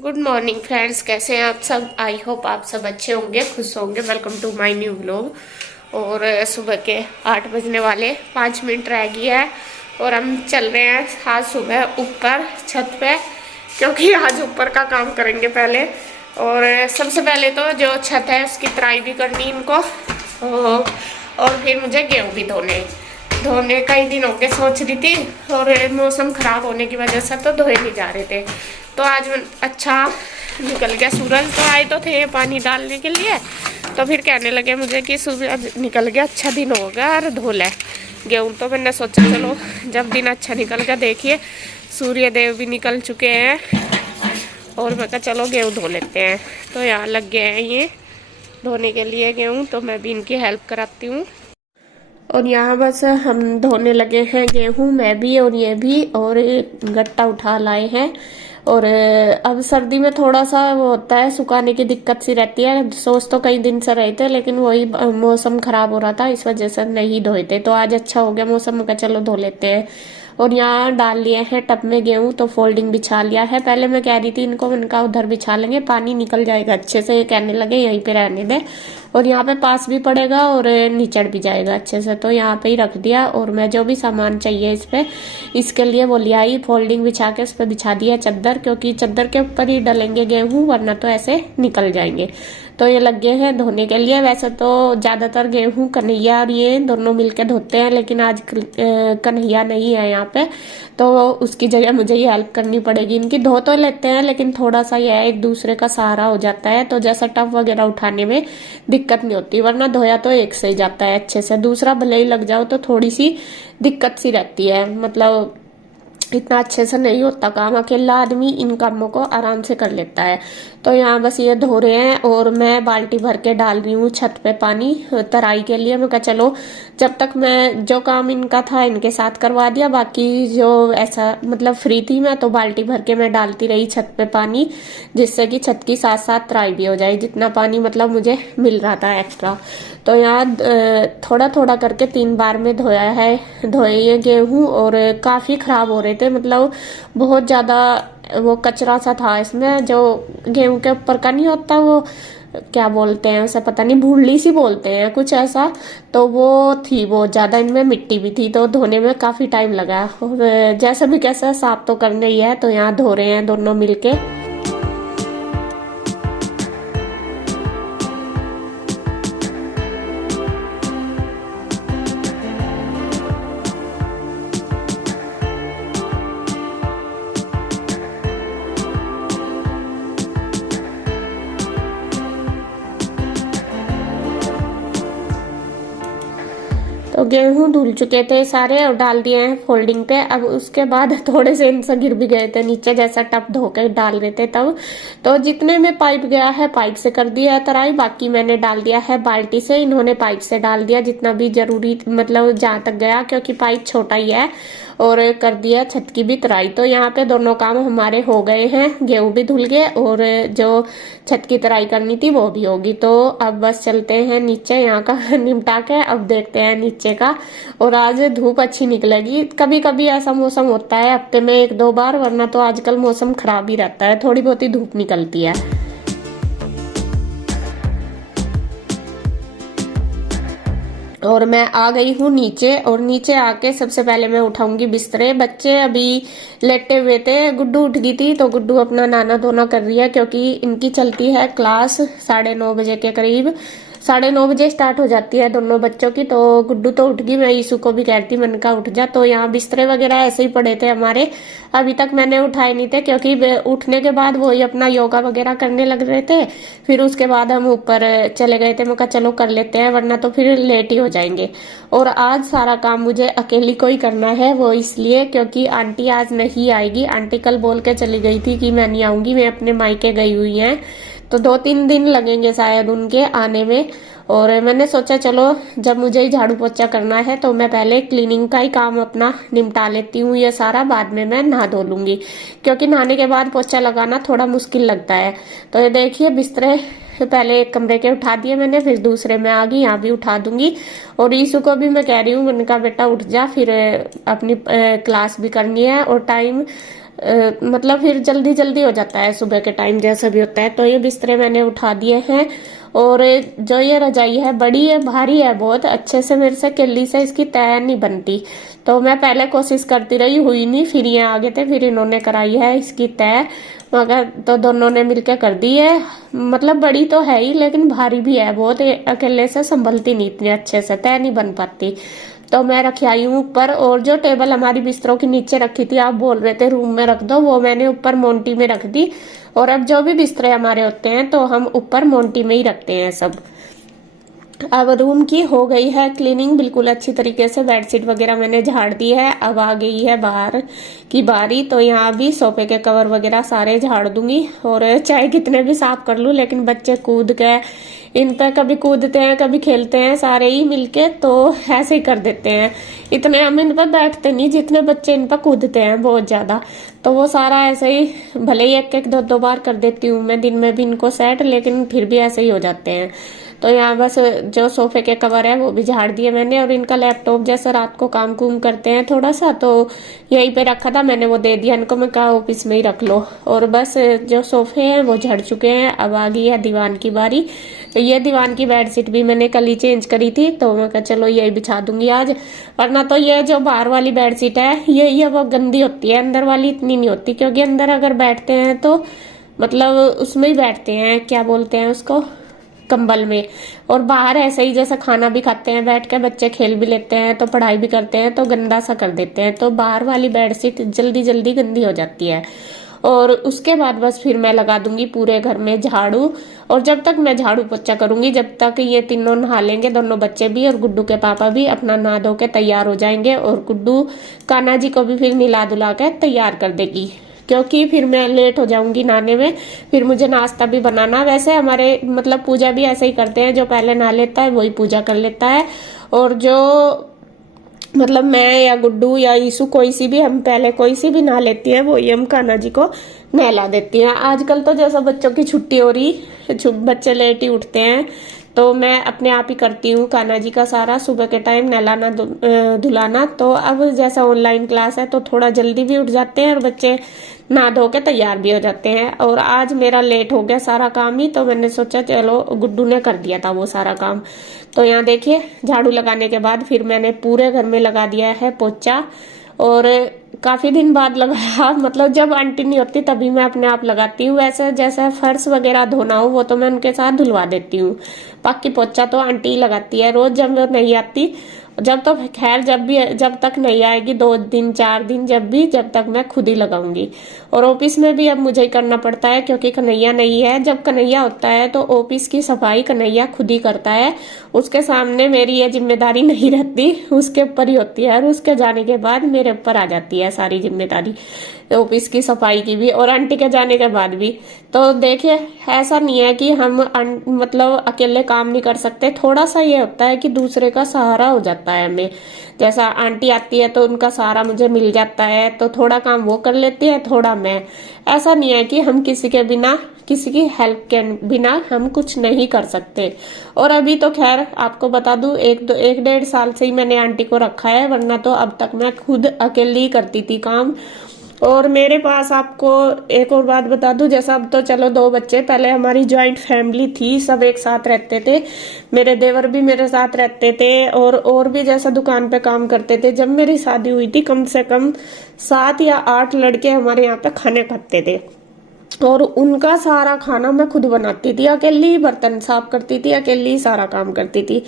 Good morning friends, कैसे हैं आप सब। आई होप आप सब अच्छे होंगे, खुश होंगे। Welcome to my new vlog. और सुबह के 8 बजने वाले 5 मिनट रह गई है और हम चल रहे हैं आज सुबह ऊपर छत पे, क्योंकि आज ऊपर का काम करेंगे पहले। और सबसे पहले तो जो छत है उसकी तराई भी करनी इनको, और फिर मुझे गेहूँ भी धोने कई दिन हो गए सोच रही थी, और मौसम ख़राब होने की वजह से तो धोए नहीं जा रहे थे। तो आज अच्छा निकल गया सूरज, तो आए तो थे पानी डालने के लिए, तो फिर कहने लगे मुझे कि सूरज निकल गया, अच्छा दिन हो गया और धो ले गेहूँ। तो मैंने सोचा चलो जब दिन अच्छा निकल गया, देखिए सूर्य देव भी निकल चुके हैं, और मैं कहा चलो गेहूँ धो लेते हैं। तो यहाँ लग गए हैं ये धोने के लिए गेहूँ, तो मैं भी इनकी हेल्प कराती हूँ। और यहाँ बस हम धोने लगे हैं गेहूँ, मैं भी और ये भी, और एक गट्टा उठा लाए हैं। और अब सर्दी में थोड़ा सा वो होता है, सुखाने की दिक्कत सी रहती है। सोच तो कई दिन से रहे थे, लेकिन वही मौसम खराब हो रहा था, इस वजह से नहीं धोए थे। तो आज अच्छा हो गया मौसम का, चलो धो लेते हैं। और यहाँ डाल लिए हैं टब में गेहूँ, तो फोल्डिंग बिछा लिया है। पहले मैं कह रही थी इनको, इनका उधर बिछा लेंगे, पानी निकल जाएगा अच्छे से। ये कहने लगे यहीं पे रहने दे, और यहाँ पे पास भी पड़ेगा और निचड़ भी जाएगा अच्छे से। तो यहाँ पे ही रख दिया, और मैं जो भी सामान चाहिए इस पे इसके लिए वो लिया ही, फोल्डिंग बिछा के उस पर बिछा दिया चद्दर, क्योंकि चद्दर के ऊपर ही डलेंगे गेहूँ, वरना तो ऐसे निकल जाएंगे। तो ये लगे हैं धोने के लिए। वैसे तो ज्यादातर गेहूं कन्हैया और ये दोनों मिलके धोते हैं, लेकिन आज कन्हैया नहीं है यहाँ पे, तो उसकी जगह मुझे ही हेल्प करनी पड़ेगी इनकी। धो तो लेते हैं, लेकिन थोड़ा सा यह एक दूसरे का सहारा हो जाता है, तो जैसा टब वगैरह उठाने में दिक्कत नहीं होती, वरना धोया तो एक से ही जाता है अच्छे से। दूसरा भले ही लग जाओ तो थोड़ी सी दिक्कत सी रहती है, मतलब इतना अच्छे से नहीं होता काम। अकेला आदमी इन कामों को आराम से कर लेता है। तो यहाँ बस ये धो रहे हैं, और मैं बाल्टी भर के डाल रही हूँ छत पे पानी तराई के लिए। मैं कहा चलो जब तक मैं जो काम इनका था इनके साथ करवा दिया, बाकी जो ऐसा मतलब फ्री थी मैं, तो बाल्टी भर के मैं डालती रही छत पे पानी, जिससे कि छत की साथ साथ तराई भी हो जाए, जितना पानी मतलब मुझे मिल रहा था एक्स्ट्रा। तो यहाँ थोड़ा थोड़ा करके 3 बार में धोए ये गेहूँ, और काफी खराब हो रहे थे, मतलब बहुत ज्यादा वो कचरा सा था इसमें, जो गेहूं के ऊपर का नहीं होता, वो क्या बोलते हैं उसे, पता नहीं, भूरली सी बोलते हैं कुछ ऐसा। तो वो थी बहुत ज्यादा, इनमें मिट्टी भी थी, तो धोने में काफी टाइम लगा। और जैसे भी कैसे साफ तो करना ही है, तो यहाँ धो रहे हैं दोनों मिलके। तो गेहूं धुल चुके थे सारे और डाल दिए हैं फोल्डिंग पे। अब उसके बाद थोड़े से इनसे गिर भी गए थे नीचे, जैसा टप धो के डाल रहे थे तब। तो जितने में पाइप गया है पाइप से कर दिया है तराई, बाकी मैंने डाल दिया है बाल्टी से। इन्होंने पाइप से डाल दिया जितना भी जरूरी, मतलब जहां तक गया, क्योंकि पाइप छोटा ही है। और कर दिया छत की भी तराई। तो यहाँ पे दोनों काम हमारे हो गए हैं, गेहूं भी धुल गए और जो छत की तराई करनी थी वो भी होगी। तो अब बस चलते हैं नीचे, यहाँ का निपटा के अब देखते हैं नीचे का। और आज धूप अच्छी निकलेगी। कभी कभी ऐसा मौसम होता है हफ्ते में 1-2 बार, वरना तो आजकल मौसम खराब ही रहता है, थोड़ी बहुत ही धूप निकलती है। और मैं आ गई हूँ नीचे, और नीचे आके सबसे पहले मैं उठाऊंगी बिस्तरे। बच्चे अभी लेटे हुए थे, गुड्डू उठ गई थी, तो गुड्डू अपना नहाना धोना कर रही है, क्योंकि इनकी चलती है क्लास 9:30 बजे के करीब। 9:30 बजे स्टार्ट हो जाती है दोनों बच्चों की। तो गुड्डू तो उठ गई, मैं यीशु को भी कहती मन का उठ जा। तो यहाँ बिस्तरे वगैरह ऐसे ही पड़े थे हमारे, अभी तक मैंने उठाए नहीं थे, क्योंकि उठने के बाद वो ही अपना योगा वगैरह करने लग रहे थे। फिर उसके बाद हम ऊपर चले गए थे, मैं कहा चलो कर लेते हैं, वरना तो फिर लेट ही हो जाएंगे। और आज सारा काम मुझे अकेली को ही करना है, वो इसलिए क्योंकि आंटी आज नहीं आएगी। आंटी कल बोल के चली गई थी कि मैं नहीं आऊंगी, मैं अपने मायके गई हुई हैं, तो 2-3 दिन लगेंगे शायद उनके आने में। और मैंने सोचा चलो जब मुझे ही झाड़ू पोछा करना है, तो मैं पहले क्लीनिंग का ही काम अपना निपटा लेती हूँ, ये सारा बाद में मैं नहा धो लूंगी, क्योंकि नहाने के बाद पोछा लगाना थोड़ा मुश्किल लगता है। तो ये देखिए बिस्तरे पहले एक कमरे के उठा दिए मैंने, फिर दूसरे में आ गई, यहाँ भी उठा दूंगी। और ईशु को भी मैं कह रही हूँ, मैंने कहा बेटा उठ जा, फिर अपनी क्लास भी करनी है, और टाइम मतलब फिर जल्दी जल्दी हो जाता है सुबह के टाइम जैसा भी होता है। तो ये बिस्तरे मैंने उठा दिए हैं। और जो ये रजाई है बड़ी है, भारी है बहुत, अच्छे से मेरे से किल्ली से इसकी तय नहीं बनती। तो मैं पहले कोशिश करती रही, हुई नहीं, फिर ये आ गए थे, फिर इन्होंने कराई है इसकी तय, मगर तो दोनों ने मिलकर कर दी है। मतलब बड़ी तो है ही लेकिन भारी भी है बहुत, अकेले से संभलती नहीं इतनी अच्छे से, तय नहीं बन पाती। तो मैं रखी आई हूँ ऊपर। और जो टेबल हमारी बिस्तरों के नीचे रखी थी, आप बोल रहे थे रूम में रख दो, वो मैंने ऊपर मोंटी में रख दी। और अब जो भी बिस्तरे हमारे होते हैं तो हम ऊपर मोंटी में ही रखते हैं सब। अब रूम की हो गई है क्लीनिंग बिल्कुल अच्छी तरीके से, बेडशीट वगैरह मैंने झाड़ दी है। अब आ गई है बाहर की बारी, तो यहाँ भी सोफे के कवर वगैरह सारे झाड़ दूंगी। और चाहे कितने भी साफ कर लूँ, लेकिन बच्चे कूद के इन पे कभी कूदते हैं कभी खेलते हैं सारे ही मिलके, तो ऐसे ही कर देते हैं। इतने हम इन पर बैठते नहीं जितने बच्चे इन पर कूदते हैं, बहुत ज्यादा। तो वो सारा ऐसे ही, भले ही एक एक दो दो बार कर देती हूँ मैं दिन में भी इनको सेट, लेकिन फिर भी ऐसे ही हो जाते हैं। तो यहाँ बस जो सोफे के कवर है वो भी झाड़ दिए मैंने। और इनका लैपटॉप जैसे रात को काम कुम करते हैं थोड़ा सा, तो यहीं पे रखा था मैंने, वो दे दिया इनको, मैं कहा ऑफिस में ही रख लो। और बस जो सोफे हैं वो झड़ चुके हैं। अब आ गई है दीवान की बारी। तो ये दीवान की बेडशीट भी मैंने कल ही चेंज करी थी, तो मैं कहा चलो यही बिछा दूंगी आज। वरना तो ये जो बाहर वाली बेडशीट है ये वो गंदी होती है, अंदर वाली इतनी नहीं होती, क्योंकि अंदर अगर बैठते हैं तो मतलब उसमें ही बैठते हैं, क्या बोलते हैं उसको, कंबल में। और बाहर ऐसे ही जैसा खाना भी खाते हैं बैठ के, बच्चे खेल भी लेते हैं तो पढ़ाई भी करते हैं, तो गंदा सा कर देते हैं। तो बाहर वाली बेडशीट जल्दी जल्दी गंदी हो जाती है। और उसके बाद बस फिर मैं लगा दूंगी पूरे घर में झाड़ू। और जब तक मैं झाड़ू पोछा करूंगी, जब तक ये तीनों नहा लेंगे, दोनों बच्चे भी और गुड्डू के पापा भी अपना नहा धो के तैयार हो जाएंगे। और गुड्डू कान्हा जी को भी फिर मिला धुला के तैयार कर देगी, क्योंकि फिर मैं लेट हो जाऊंगी नहाने में, फिर मुझे नाश्ता भी बनाना। वैसे हमारे मतलब पूजा भी ऐसे ही करते हैं, जो पहले नहा लेता है वही पूजा कर लेता है। और जो मतलब मैं या गुड्डू या ईशु कोई सी भी, हम पहले कोई सी भी नहा लेती है, वही हम कान्हा जी को नहला देती हैं। आजकल तो जैसा बच्चों की छुट्टी हो रही, बच्चे लेट ही उठते हैं, तो मैं अपने आप ही करती हूँ कान्हा जी का सारा सुबह के टाइम नहलाना धुलाना। तो अब जैसा ऑनलाइन क्लास है तो थोड़ा जल्दी भी उठ जाते हैं और बच्चे नहा धो के तैयार भी हो जाते हैं। और आज मेरा लेट हो गया सारा काम ही, तो मैंने सोचा चलो गुड्डू ने कर दिया था वो सारा काम। तो यहाँ देखिए झाड़ू लगाने के बाद फिर मैंने पूरे घर में लगा दिया है पोछा। और काफी दिन बाद लगाया, मतलब जब आंटी नहीं होती तभी मैं अपने आप लगाती हूँ। वैसे जैसे फर्श वगैरह धोना हो वो तो मैं उनके साथ धुलवा देती हूँ, बाकी पोछा तो आंटी ही लगाती है रोज जब वो नहीं आती। जब तो खैर जब तक नहीं आएगी, 2 दिन 4 दिन जब तक मैं खुद ही लगाऊंगी। और ऑफिस में भी अब मुझे ही करना पड़ता है, क्योंकि कन्हैया नहीं है। जब कन्हैया होता है तो ऑफिस की सफाई कन्हैया खुद ही करता है, उसके सामने मेरी ये जिम्मेदारी नहीं रहती, उसके ऊपर ही होती है। और उसके जाने के बाद मेरे ऊपर आ जाती है सारी जिम्मेदारी ऑफिस की सफाई की भी, और आंटी के जाने के बाद भी। तो देखिए ऐसा नहीं है कि हम मतलब अकेले काम नहीं कर सकते, थोड़ा सा ये होता है कि दूसरे का सहारा हो जाता है हमें। जैसा आंटी आती है तो उनका सहारा मुझे मिल जाता है, तो थोड़ा काम वो कर लेती है, थोड़ा मैं। ऐसा नहीं है कि हम किसी के बिना, किसी की हेल्प के बिना हम कुछ नहीं कर सकते। और अभी तो खैर आपको बता दूं, 1-1.5 साल से ही मैंने आंटी को रखा है, वरना तो अब तक मैं खुद अकेली ही करती थी काम। और मेरे पास आपको एक और बात बता दूं, जैसा अब तो चलो 2 बच्चे, पहले हमारी जॉइंट फैमिली थी, सब एक साथ रहते थे, मेरे देवर भी मेरे साथ रहते थे, और भी जैसा दुकान पे काम करते थे। जब मेरी शादी हुई थी कम से कम 7 या 8 लड़के हमारे यहाँ पे खाने खाते थे, और उनका सारा खाना मैं खुद बनाती थी, अकेली बर्तन साफ करती थी, अकेली सारा काम करती थी।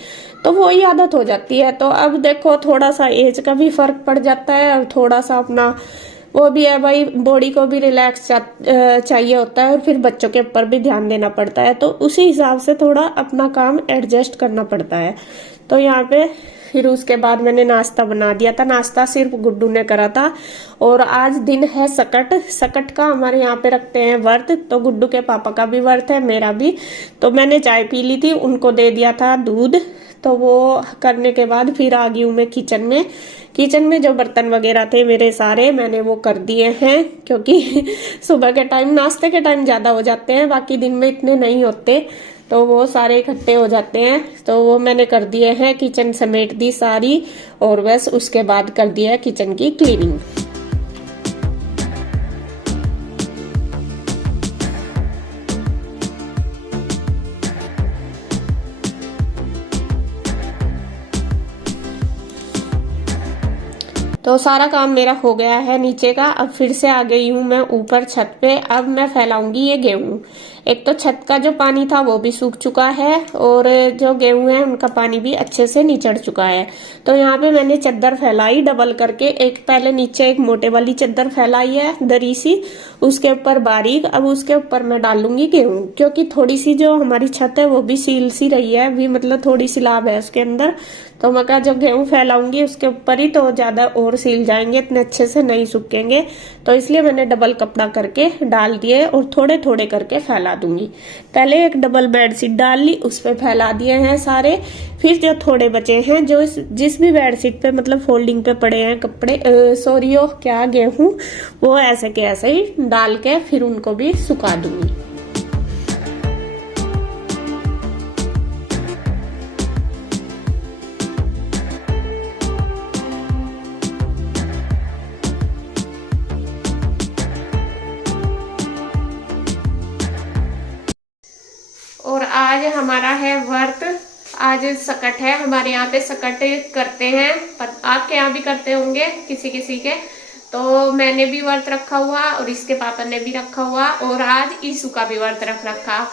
तो वो ही आदत हो जाती है। तो अब देखो थोड़ा सा एज का भी फर्क पड़ जाता है, और थोड़ा सा अपना वो भी है भाई, बॉडी को भी रिलैक्स चाहिए होता है, और फिर बच्चों के ऊपर भी ध्यान देना पड़ता है, तो उसी हिसाब से थोड़ा अपना काम एडजस्ट करना पड़ता है। तो यहाँ पे फिर उसके बाद मैंने नाश्ता बना दिया था। नाश्ता सिर्फ गुड्डू ने करा था। और आज दिन है सकट का, हमारे यहाँ पे रखते हैं व्रत, तो गुड्डू के पापा का भी व्रत है, मेरा भी। तो मैंने चाय पी ली थी, उनको दे दिया था दूध। तो वो करने के बाद फिर आ गई हूँ मैं किचन में जो बर्तन वगैरह थे मेरे सारे मैंने वो कर दिए हैं, क्योंकि सुबह के टाइम नाश्ते के टाइम ज्यादा हो जाते हैं, बाकी दिन में इतने नहीं होते, तो वो सारे इकट्ठे हो जाते हैं। तो वो मैंने कर दिए हैं, किचन समेट दी सारी, और बस उसके बाद कर दिया है किचन की क्लीनिंग। तो सारा काम मेरा हो गया है नीचे का। अब फिर से आ गई हूँ मैं ऊपर छत पे। अब मैं फैलाऊंगी ये गेहूं। एक तो छत का जो पानी था वो भी सूख चुका है और जो गेहूं है उनका पानी भी अच्छे से निचड़ चुका है। तो यहाँ पे मैंने चद्दर फैलाई डबल करके। एक पहले नीचे एक मोटे वाली चद्दर फैलाई है दरी सी, उसके ऊपर बारीक। अब उसके ऊपर मैं डालूंगी गेहूं, क्योंकि थोड़ी सी जो हमारी छत है वो भी सील सी रही है अभी, मतलब थोड़ी सी लाभ है उसके अंदर। तो मैं कहा जब गेहूं फैलाऊंगी उसके ऊपर ही तो ज्यादा और सील जाएंगे, इतने अच्छे से नहीं सूखेंगे। तो इसलिए मैंने डबल कपड़ा करके डाल दिए और थोड़े थोड़े करके फैला दूंगी। पहले एक डबल बेडशीट डाल ली, उस पे फैला दिए हैं सारे। फिर जो थोड़े बचे हैं, जो जिस भी बेडशीट पे मतलब फोल्डिंग पे पड़े हैं कपड़े, सॉरी क्या गेहूं, वो ऐसे के ऐसे ही डाल के फिर उनको भी सुखा दूंगी। और आज हमारा है व्रत। आज सकट है हमारे यहाँ पे, सकट करते हैं। आपके यहाँ भी करते होंगे किसी किसी के। तो मैंने भी व्रत रखा हुआ और इसके पापा ने भी रखा हुआ, और आज ईशु का भी व्रत रख रखा।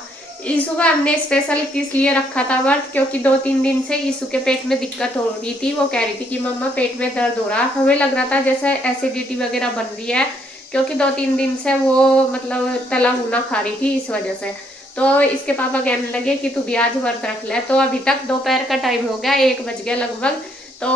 ईशु का हमने स्पेशल किस लिए रखा था व्रत, क्योंकि 2-3 दिन से ईशु के पेट में दिक्कत हो रही थी। वो कह रही थी कि मम्मा पेट में दर्द हो रहा। हमें लग रहा था जैसे एसिडिटी वगैरह बन रही है, क्योंकि 2-3 दिन से वो मतलब तला भुना खा रही थी, इस वजह से। तो इसके पापा कहने लगे कि तू भी आज व्रत रख ले। तो अभी तक दोपहर का टाइम हो गया, 1 बज गया लगभग, तो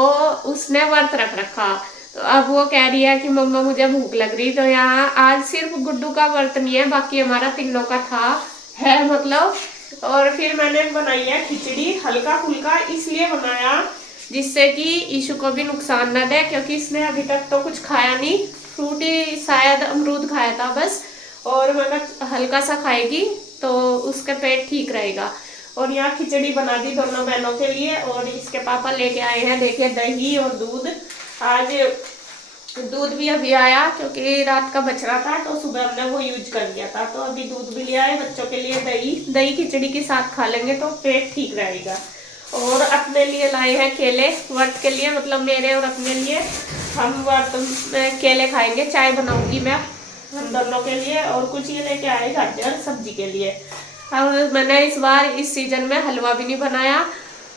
उसने व्रत रख रखा। तो अब वो कह रही है कि मम्मा मुझे भूख लग रही। तो यहाँ आज सिर्फ गुड्डू का व्रत नहीं है, बाकी हमारा तीनों का था है मतलब। और फिर मैंने बनाई है खिचड़ी, हल्का फुल्का इसलिए बनाया जिससे कि ईशु को भी नुकसान न दे, क्योंकि इसने अभी तक तो कुछ खाया नहीं। फ्रूट ही शायद अमरूद खाया था बस, और मतलब हल्का सा खाएगी तो उसका पेट ठीक रहेगा। और यहाँ खिचड़ी बना दी दोनों बहनों के लिए। और इसके पापा लेके आए हैं देखिए दही और दूध। आज दूध भी अभी आया, क्योंकि रात का बच रहा था तो सुबह हमने वो यूज कर लिया था। तो अभी दूध भी लिया है बच्चों के लिए। दही खिचड़ी के साथ खा लेंगे तो पेट ठीक रहेगा। और अपने लिए लाए हैं केले व्रत के लिए, मतलब मेरे और अपने लिए। हम व्रत में केले खाएंगे, चाय बनाऊंगी मैं हम दोनों के लिए। और कुछ ये लेके आए गाजर सब्जी के लिए। और मैंने इस बार इस सीजन में हलवा भी नहीं बनाया।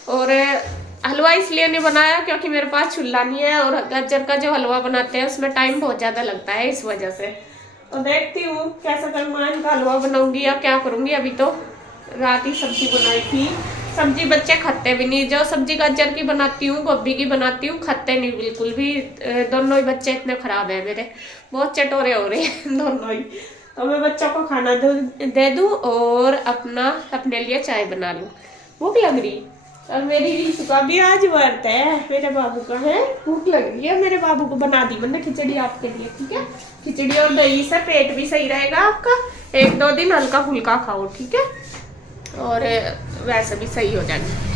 और हलवा इसलिए नहीं बनाया क्योंकि मेरे पास चूल्हा नहीं है, और गाजर का जो हलवा बनाते हैं उसमें टाइम बहुत ज्यादा लगता है, इस वजह से। तो देखती हूँ कैसा करूँगा, इनका हलवा बनाऊंगी या क्या करूँगी। अभी तो रात ही सब्जी बनाई थी। सब्जी बच्चे खाते भी नहीं। जो सब्जी गाजर की बनाती हूँ, गोभी की बनाती हूँ, खाते नहीं बिल्कुल भी। दोनों ही बच्चे इतने खराब है मेरे, बहुत चटोरे हो रहे हैं दोनों ही। तो मैं बच्चों को खाना दे दूँ और अपने लिए चाय बना लूँ। भूख लग रही। और मेरी रीशु का भी आज व्रत है, मेरे बाबू का है। भूख लग रही है, मेरे बाबू को बना दी मैंने खिचड़ी आपके लिए, ठीक है। खिचड़ी और दही से पेट भी सही रहेगा आपका। 1-2 दिन हल्का फुल्का खाओ, ठीक है, और वैसे भी सही हो जाएगा।